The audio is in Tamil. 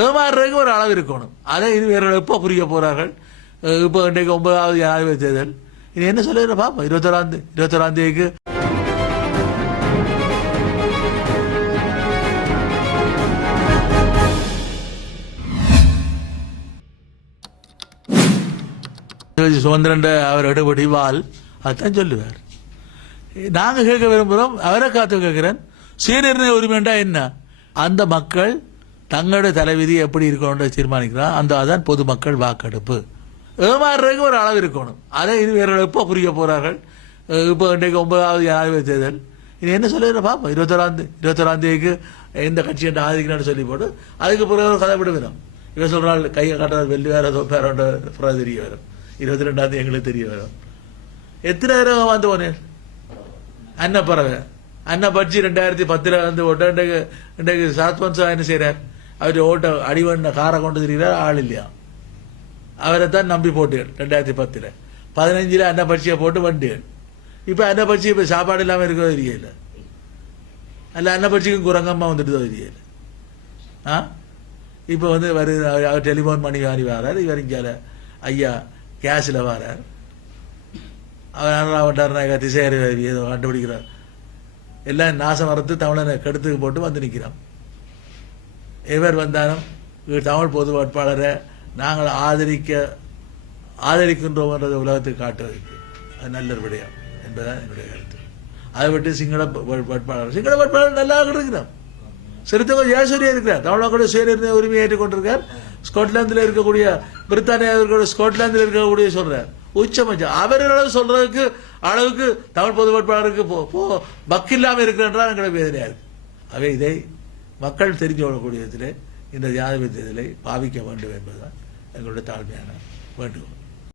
ஏமாறுறதுக்கு ஒரு அளவு இருக்கணும். அதை இது வேறு எப்போ புரிய போகிறார்கள் இப்போ இன்றைக்கு ஒன்பதாவது ஜனாதிபதி தேர்தல். இது என்ன சொல்லுற பாப்பா இருபத்தொராம் தேதி இருபத்தொராம் தேதிக்கு. சுதந்திரன் அவர் எடுபடிவால் அதுதான் அதான் சொல்லுவார். நாங்கள் கேட்க விரும்புகிறோம் அவரை காத்து கேட்கிறேன். சுயநிர்ணய உரிமைண்டா என்ன? அந்த மக்கள் தங்களுடைய தலைவிதி எப்படி இருக்கணும்னு தீர்மானிக்கிறான் அந்த அதான் பொதுமக்கள் வாக்கெடுப்பு. ஏமாறுறதுக்கு ஒரு அளவு இருக்கணும். அதை இது இவர்கள் எப்போ புரிய போகிறார்கள் இப்போ இன்றைக்கு ஒன்பதாவது ஜனாதிபதி தேர்தல். இது என்ன சொல்லுற பாப்போம் இருபத்தொராம் தேதி தேதிக்கு எந்த கட்சி என்று ஆதரிக்கணும்னு சொல்லி போட்டு அதுக்கு பிறகு ஒரு கதை விடுவிடும் இவன் சொல்கிறாள் கையை காட்டுறாரு வெள்ளி வேற தோப்பாரோட பிறகு தெரிய வரும். இருபத்தி ரெண்டாம் எங்களுக்கு தெரிய வரும். எத்தனை தடவை வந்து போனேன்? அன்ன பறவை அன்ன பட்சி ரெண்டாயிரத்தி பத்தில் வந்து இன்றைக்கு இன்றைக்கு சாத்வன்சா என்ன செய்கிறார் அவர் ஓட்ட அடிவண்ண காரை கொண்டு திரிகிறார் ஆள் இல்லையா? அவரை தான் நம்பி போட்டுகள் ரெண்டாயிரத்தி பத்தில். பதினஞ்சில் அன்ன பட்சியை போட்டு வண்டிகள் இப்போ அன்ன பட்சி இப்போ சாப்பாடு இல்லாமல் இருக்கோ தெரியல அல்ல அன்ன பட்சிக்கும் குரங்கம்மா வந்துட்டு தெரியல ஆ? இப்போ வந்து வரு அவர் டெலிஃபோன் பண்ணி வாரி வரார் இவர் இங்கே ஐயா கேஸில் வரார். அவர் நல்லா வட்டார் திசையறி கண்டுபிடிக்கிறார். எல்லாம் நாசம் வரத்து தமிழனை கெடுத்து போட்டு வந்து நிற்கிறான் இவர் வந்தாலும் தமிழ் பொது வேட்பாளரை நாங்கள் ஆதரிக்க ஆதரிக்கின்றோம் என்றதை உலகத்துக்கு காட்டுவதற்கு அது நல்ல ஒரு விடயம் என்பதுதான் என்னுடைய கருத்து. அதை விட்டு சிங்கள வேட்பாளர். சிங்கள வேட்பாளர் நல்லா இருக்கிறோம் சிறுத்தவங்க ஜெயசூரியா இருக்கிறார். தமிழக சுயநிர்ணய உரிமையை ஏற்றுக்கொண்டிருக்கார். ஸ்காட்லாந்தில் இருக்கக்கூடிய பிரித்தானியா இருக்கக்கூடிய ஸ்காட்லாந்தில் இருக்கக்கூடிய சொல்றார். உச்சபட்சம் அவர்களோட சொல்றதுக்கு அளவுக்கு தமிழ் பொது வேட்பாளருக்கு போ பக்கில்லாமல் பக்கில்லாம எங்களுக்கு வேதனையா இருக்கு. அவை இதை மக்கள் தெரிஞ்சு கொள்ளக்கூடிய விதத்திலே இந்த ஜனாதிபதி தேர்தலை பாவிக்க வேண்டும் என்பதுதான் எங்களுடைய தாழ்மையான வேண்டுகோள்.